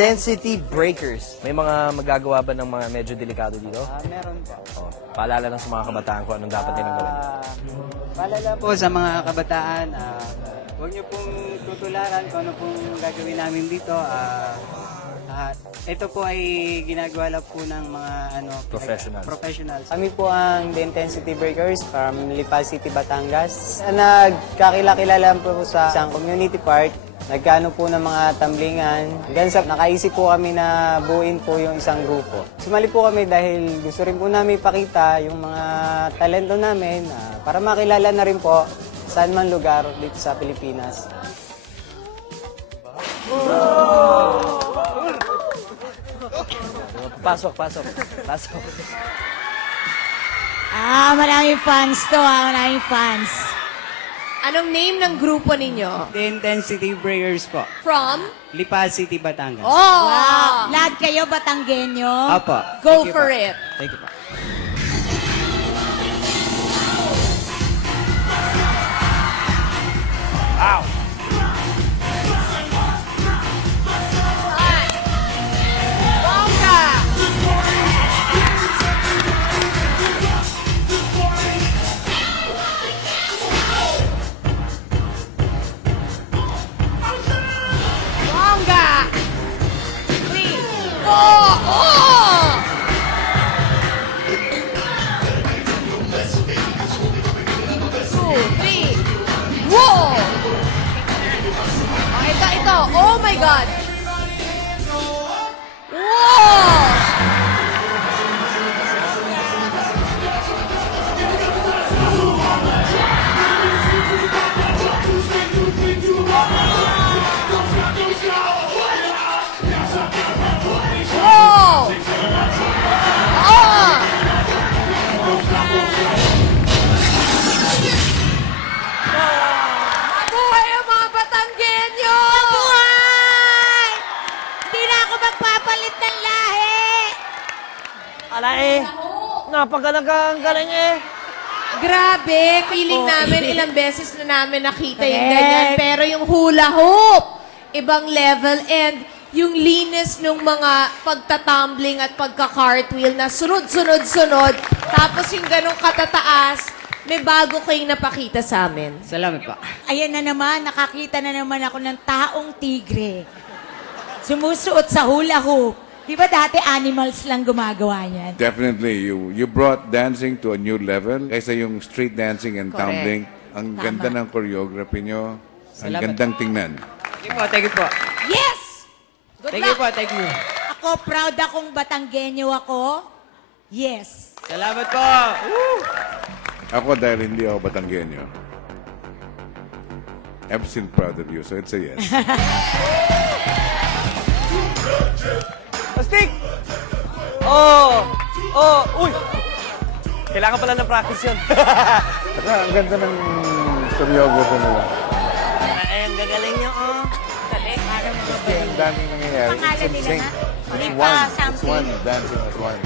Intensity Breakers. May mga magagawa ba ng mga medyo delikado dito? Meron po. Oh, paalala lang sa mga kabataan kung anong dapat nilang gawin. Paalala po sa mga kabataan, huwag niyo pong tutularan kung ano pong gagawin namin dito. Ito po ay ginagawa lang po ng mga professionals. Kami po ang The Intensity Breakers from Lipa City, Batangas. Nagkakilala po sa isang community park. Nagkano po ng mga tamblingan. Hanggang sa nakaisip po kami na buuin po yung isang grupo. Sumali po kami dahil gusto rin po namin ipakita yung mga talento namin para makilala na rin po saan man lugar dito sa Pilipinas. Pasok. Maraming fans to, maraming fans. Anong name ng grupo ninyo? The Intensity Breakers po. From? Lipa City, Batangas. Oh! Wow. Lahat kayo Batanggenyo? Apo. Go for it. Thank you po. Wow! Bongga! Bongga! 3, 4, oh! Two, three. Whoa! Oh, ito. Oh my God! Whoa! Whoa! Oh! Mabuhay ang mga Batanggenyo! Mabuhay! Hindi na ako magpapalit ng lahi. Napagalagang galing eh. Grabe, feeling namin ilang beses na namin nakita yung ganyan. Pero yung hula hoop, ibang level. And yung linis ng mga pagtatumbling at pagka-cartwheel na sunod. Tapos yung ganong katataas, may bago kayong napakita sa amin. Salamat po. Ayan na naman, nakakita na naman ako ng taong tigre. Sumusuot sa hula hoop. Di ba dati animals lang gumagawa yan? Definitely, you brought dancing to a new level kaysa yung street dancing and Correct. tumbling. Ang ganda ng choreography nyo. Ang Salamat. gandang tingnan. Thank you po. Yes! Good Thank you luck! po, thank you. Ako, proud akong Batanggenyo ako. Yes. Salamat po. Ako dahil hindi ako Batanggenyo. I'm still proud of you, so it's a yes. Astig! Oh! Uy! Kailangan pala ng practice yun. Saka ang ganda ng choreography nila. Ang gagaling niyo, oh. Kasi ang daming nangyayari. Pangalan It's in nila sync. na? It's Lipa one. It's something. one. Dancing as one.